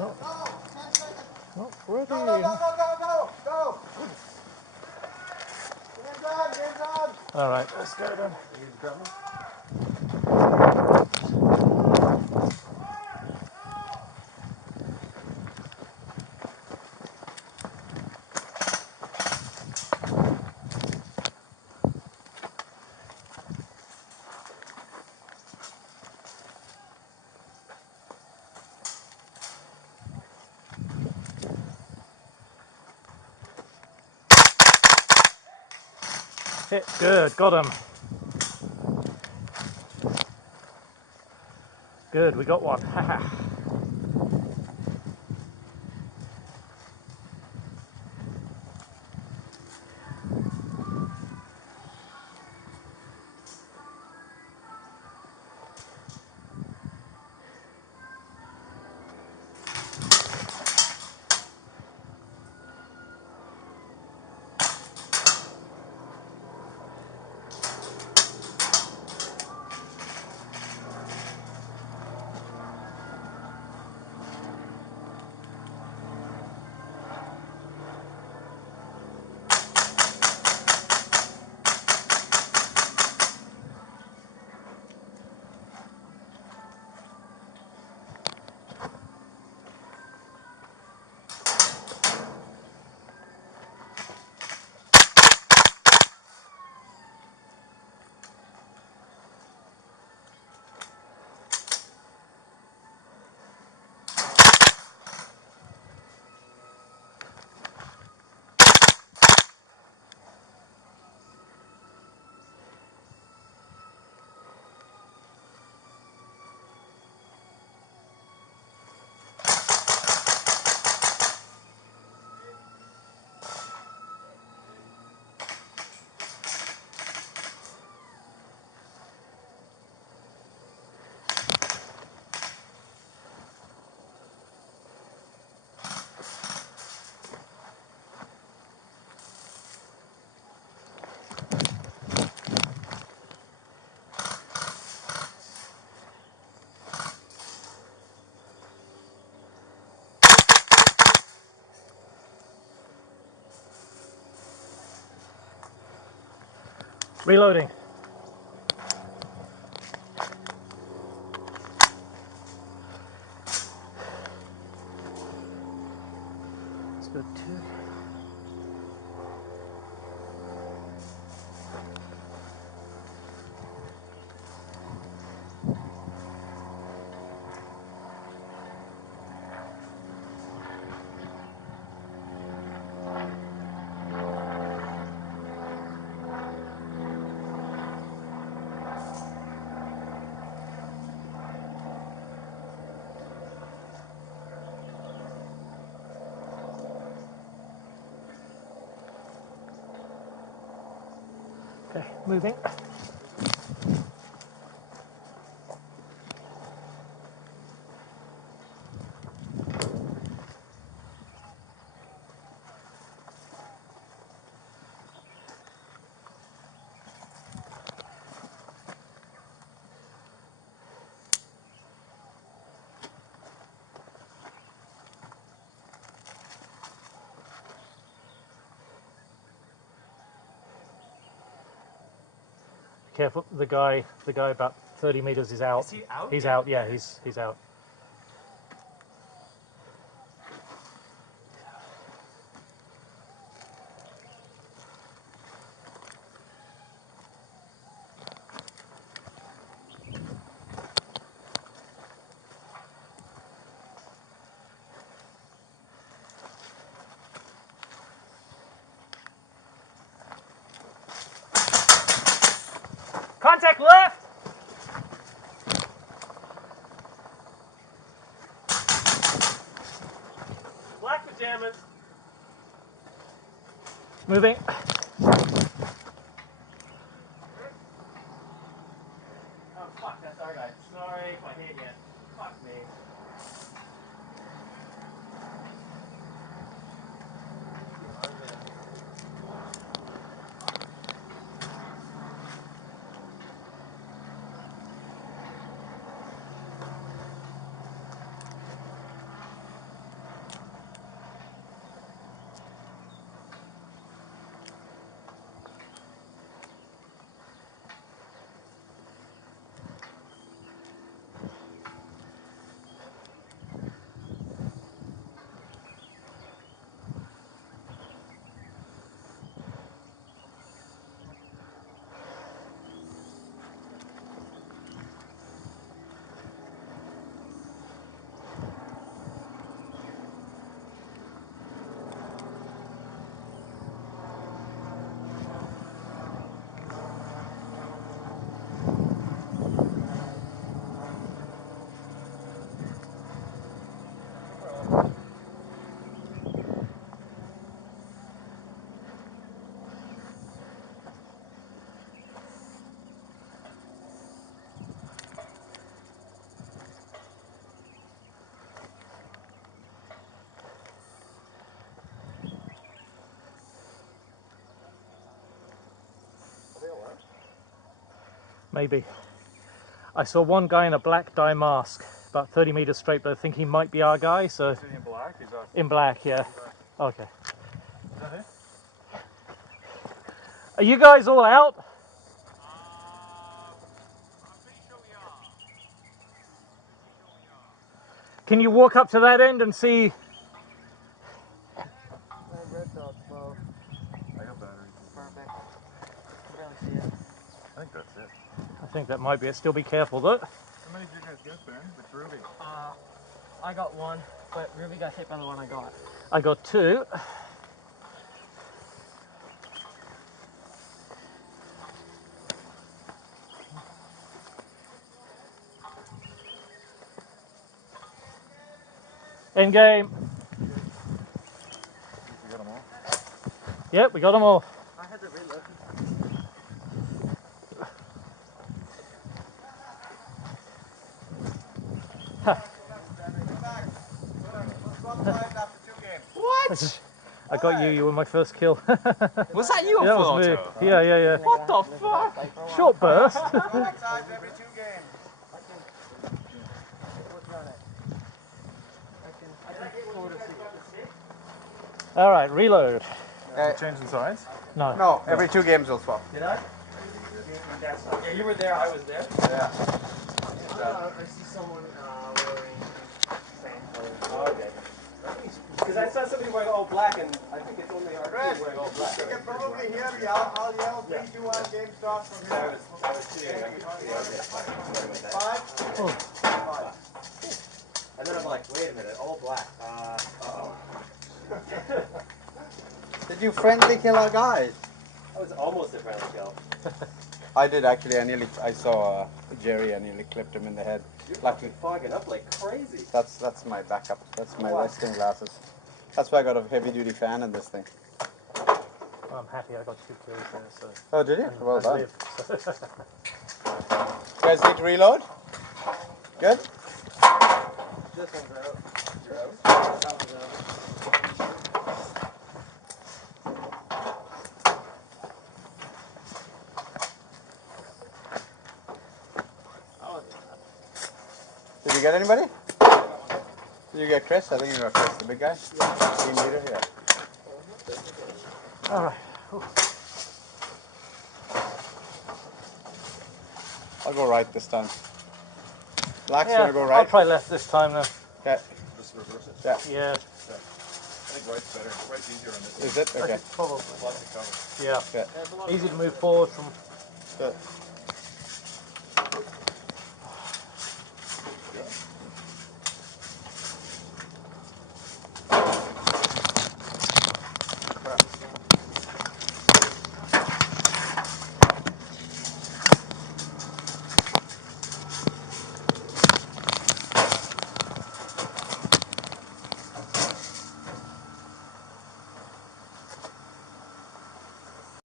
Not ready. Go! Hands on! Alright, let's go then. Hit, good, got him. Good, we got one. Reloading. That's good too. Okay, moving. Careful, the guy about 30 meters is out. Is he out? He's out, yeah, he's out. Contact left! Black pajamas. Moving. Oh fuck, that's our guy. Sorry if I hit you. Fuck me. Maybe. I saw one guy in a black dye mask, about 30 meters straight, but I think he might be our guy, so... Is he in black? Is that... In black, yeah. Okay. Is that it? Are you guys all out? I'm pretty sure we are. Can you walk up to that end and see? Red dot 12. I got batteries. Perfect. I can barely see it. I think that's it. I think that might be it. Still be careful though. How many did you guys get, Ben? With Ruby? I got one, but Ruby got hit by the one I got. I got 2. End game. We got them all. Yep, we got them all. I had to reload. What? I got you. You were my first kill. Was that you? Yeah, that was me. Yeah. What the fuck? Short burst. Every 2 games. I can sort of see it. All right, reload. Okay. Changing sides? No. No, every 2 games will swap. Did I? Yeah, you were there. I was there. Yeah. I see someone wearing same color. Oh, okay. Because I saw somebody wearing all black, and I think it's only our team wearing all black. You can probably hear me. I'll yell 3, 2, 1, game starts from here. I was sitting there. Five. And then I'm like, wait a minute, all black. Uh-oh. Did you friendly kill our guys? I was almost a friendly kill. I did actually. I saw Jerry. I nearly clipped him in the head. You're Lucky. fucking fogging up like crazy. That's my backup. That's my Wow. resting glasses. That's why I got a heavy duty fan in this thing. I'm happy I got 2 kills there. So. Oh, did you? And Well I done. lived, so. You guys need to reload? Good? This one's out. You're out? That one's out. Did you get anybody? Did you get Chris? I think you got Chris, the big guy. Team leader, yeah. All right. I'll go right this time. Black's Yeah, gonna go I'll right. try left this time then. Okay. Just reverse it? Yeah. Yeah. I think right's better. Right's easier on this. Is it? Okay. Probably. Lots of cover. Yeah. Okay. Easy to move forward from. Good.